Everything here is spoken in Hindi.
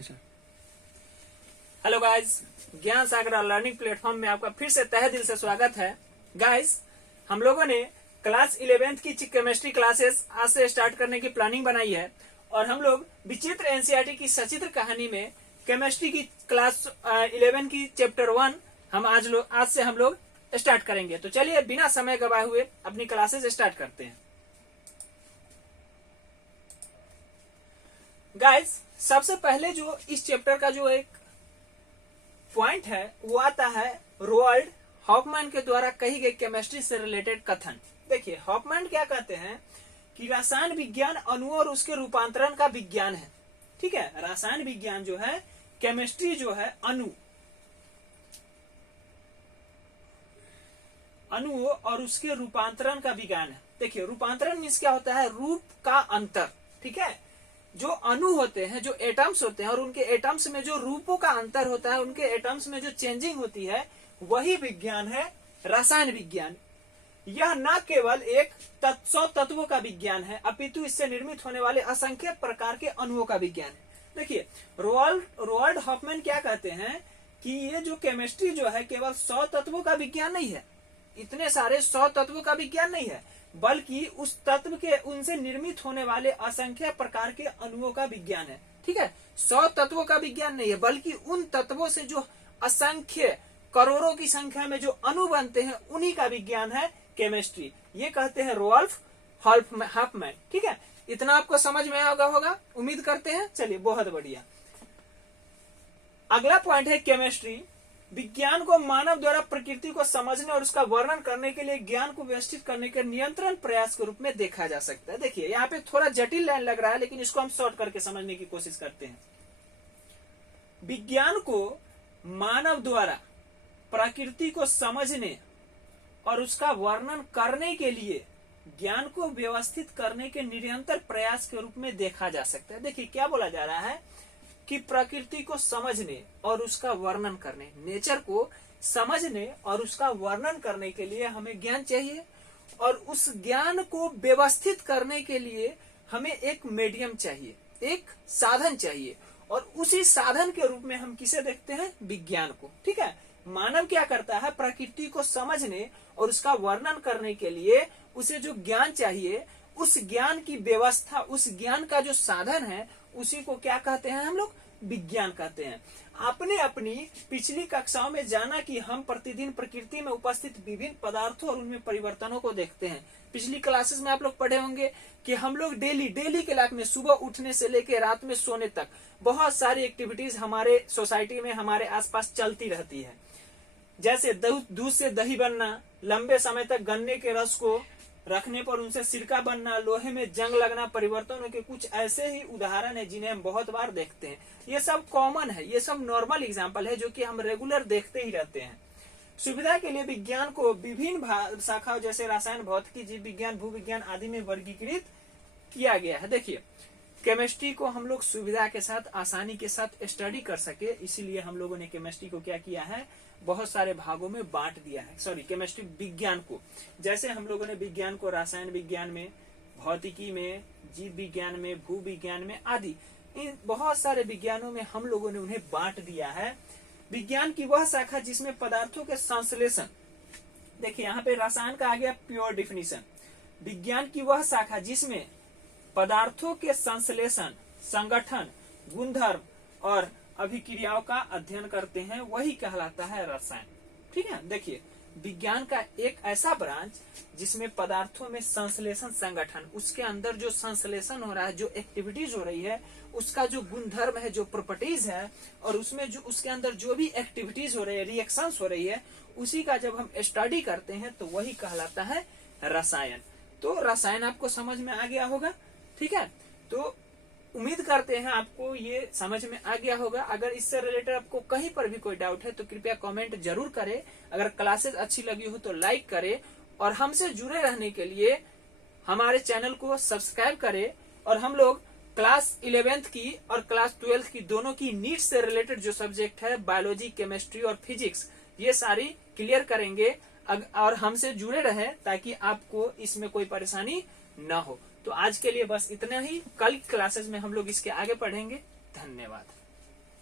हेलो गाइस, ज्ञान सागर लर्निंग प्लेटफॉर्म में आपका फिर से तहे दिल से स्वागत है। गाइस, हम लोगों ने क्लास 11th की केमिस्ट्री क्लासेस आज से स्टार्ट करने की प्लानिंग बनाई है और हम लोग विचित्र एनसीईआरटी की सचित्र कहानी में केमिस्ट्री की क्लास 11 की चैप्टर 1 हम आज से हम लोग स्टार्ट करेंगे। तो चलिए बिना समय गवाए हुए अपनी क्लासेस स्टार्ट करते हैं। गाइस, सबसे पहले जो इस चैप्टर का जो एक पॉइंट है वो आता है रोअल्ड हॉफमैन के द्वारा कही गई केमिस्ट्री से रिलेटेड कथन। देखिए, हॉफमैन क्या कहते हैं कि रसायन विज्ञान अणुओं और उसके रूपांतरण का विज्ञान है। ठीक है, रसायन विज्ञान जो है, केमिस्ट्री जो है अणुओं और उसके रूपांतरण का विज्ञान है। देखिए, रूपांतरण मीन्स क्या होता है? रूप का अंतर। ठीक है, जो अणु होते हैं, जो एटम्स होते हैं और उनके एटम्स में जो रूपों का अंतर होता है, उनके एटम्स में जो चेंजिंग होती है, वही विज्ञान है रसायन विज्ञान। यह न केवल एक 100 तत्वों का विज्ञान है, अपितु इससे निर्मित होने वाले असंख्य प्रकार के अणुओं का विज्ञान है। देखिए, रोअल्ड हॉफमैन क्या कहते हैं कि ये जो केमिस्ट्री जो है केवल 100 तत्वों का विज्ञान नहीं है, इतने सारे 100 तत्वों का विज्ञान नहीं है, बल्कि उस तत्व के उनसे निर्मित होने वाले असंख्य प्रकार के अणुओं का विज्ञान है। ठीक है, 100 तत्वों का विज्ञान नहीं है, बल्कि उन तत्वों से जो असंख्य करोड़ों की संख्या में जो अणु बनते हैं, उन्हीं का विज्ञान है केमिस्ट्री। ये कहते हैं रोअल्ड हॉफमैन। ठीक है, इतना आपको समझ में आया होगा, उम्मीद करते हैं। चलिए, बहुत बढ़िया। अगला पॉइंट है केमिस्ट्री विज्ञान को मानव द्वारा प्रकृति को समझने और उसका वर्णन करने के लिए ज्ञान को व्यवस्थित करने के नियंत्रण प्रयास के रूप में देखा जा सकता है। देखिए, यहाँ पे थोड़ा जटिल लाइन लग रहा है, लेकिन इसको हम शॉर्ट करके समझने की कोशिश करते हैं। विज्ञान को मानव द्वारा प्रकृति को समझने और उसका वर्णन करने के लिए ज्ञान को व्यवस्थित करने के निरंतर प्रयास के रूप में देखा जा सकता है। देखिए, क्या बोला जा रहा है कि प्रकृति को समझने और उसका वर्णन करने, नेचर को समझने और उसका वर्णन करने के लिए हमें ज्ञान चाहिए, और उस ज्ञान को व्यवस्थित करने के लिए हमें एक मीडियम चाहिए, एक साधन चाहिए, और उसी साधन के रूप में हम किसे देखते हैं? विज्ञान को। ठीक है, मानव क्या करता है? प्रकृति को समझने और उसका वर्णन करने के लिए उसे जो ज्ञान चाहिए, उस ज्ञान की व्यवस्था, उस ज्ञान का जो साधन है, उसी को क्या कहते हैं? हम लोग विज्ञान कहते हैं। आपने अपनी पिछली कक्षाओं में जाना कि हम प्रतिदिन प्रकृति में उपस्थित विभिन्न पदार्थों और उनमें परिवर्तनों को देखते हैं। पिछली क्लासेस में आप लोग पढ़े होंगे कि हम लोग डेली के लाइफ में सुबह उठने से लेकर रात में सोने तक बहुत सारी एक्टिविटीज हमारे सोसाइटी में, हमारे आसपास चलती रहती है। जैसे दूध से दही बनना, लंबे समय तक गन्ने के रस को रखने पर उनसे सिरका बनना, लोहे में जंग लगना, परिवर्तनों के कुछ ऐसे ही उदाहरण है जिन्हें हम बहुत बार देखते हैं। ये सब कॉमन है, ये सब नॉर्मल एग्जांपल है जो कि हम रेगुलर देखते ही रहते हैं। सुविधा के लिए विज्ञान को विभिन्न शाखाओं जैसे रसायन, भौतिकी, जीव विज्ञान, भूविज्ञान आदि में वर्गीकृत किया गया है। देखिए, केमिस्ट्री को हम लोग सुविधा के साथ, आसानी के साथ स्टडी कर सके, इसीलिए हम लोगों ने केमिस्ट्री को क्या किया है? बहुत सारे भागों में बांट दिया है। केमिस्ट्री विज्ञान को, जैसे हम लोगों ने विज्ञान को रसायन विज्ञान में, भौतिकी में, जीव विज्ञान में, भू विज्ञान में आदि, इन बहुत सारे विज्ञानों में हम लोगों ने उन्हें बांट दिया है। विज्ञान की वह शाखा जिसमें पदार्थों के संश्लेषण, देखिए यहाँ पे रसायन का आ गया प्योर डिफिनीशन। विज्ञान की वह शाखा जिसमें पदार्थों के संश्लेषण, संगठन, गुणधर्म और अभिक्रियाओं का अध्ययन करते हैं, वही कहलाता है रसायन। ठीक है, देखिए, विज्ञान का एक ऐसा ब्रांच जिसमें पदार्थों में संश्लेषण, संगठन, उसके अंदर जो संश्लेषण हो रहा है, जो एक्टिविटीज हो रही है, उसका जो गुणधर्म है, जो प्रॉपर्टीज है, और उसमें जो उसके अंदर जो भी एक्टिविटीज हो रही है, रिएक्शंस हो रही है, उसी का जब हम स्टडी करते हैं तो वही कहलाता है रसायन। तो रसायन आपको समझ में आ गया होगा। ठीक है, तो उम्मीद करते हैं आपको ये समझ में आ गया होगा। अगर इससे रिलेटेड आपको कहीं पर भी कोई डाउट है तो कृपया कमेंट जरूर करें। अगर क्लासेस अच्छी लगी हो तो लाइक करें, और हमसे जुड़े रहने के लिए हमारे चैनल को सब्सक्राइब करें। और हम लोग क्लास 11th की और क्लास 12th की दोनों की नीट से रिलेटेड जो सब्जेक्ट है, बायोलॉजी, केमिस्ट्री और फिजिक्स, ये सारी क्लियर करेंगे। और हमसे जुड़े रहे ताकि आपको इसमें कोई परेशानी न हो। तो आज के लिए बस इतना ही। कल क्लासेस में हम लोग इसके आगे पढ़ेंगे। धन्यवाद।